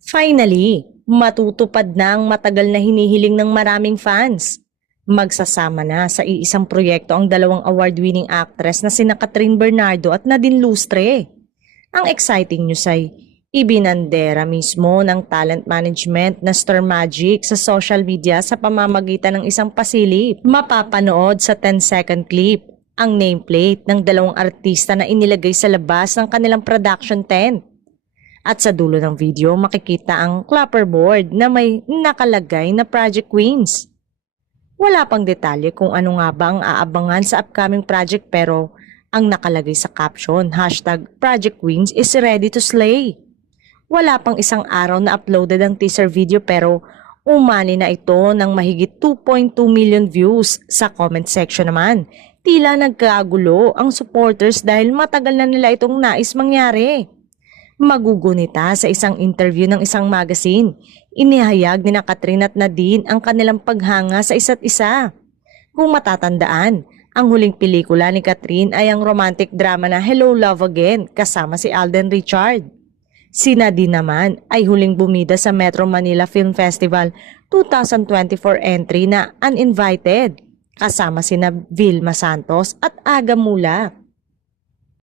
Finally, matutupad na ang matagal na hinihiling ng maraming fans. Magsasama na sa iisang proyekto ang dalawang award-winning actress na sina Catherine Bernardo at Nadine Lustre. Ang exciting news ay ibinandera mismo ng talent management na Star Magic sa social media sa pamamagitan ng isang pasilip. Mapapanood sa 10-second clip ang nameplate ng dalawang artista na inilagay sa labas ng kanilang production tent. At sa dulo ng video makikita ang clapperboard na may nakalagay na Project Queens. Wala pang detalye kung ano nga ba ang aabangan sa upcoming project pero ang nakalagay sa caption, #Project Queens is ready to slay. Wala pang isang araw na uploaded ang teaser video pero umani na ito ng mahigit 2.2 million views. Sa comment section naman, tila nagkagulo ang supporters dahil matagal na nila itong nais mangyari. Magugunita sa isang interview ng isang magazine, inihayag ni Catherine at Nadine ang kanilang paghanga sa isa't isa. Kung matatandaan, ang huling pelikula ni Catherine ay ang romantic drama na Hello Love Again kasama si Alden Richard. Si Nadine naman ay huling bumida sa Metro Manila Film Festival 2024 entry na Uninvited kasama sina Vilma Santos at Aga Mula.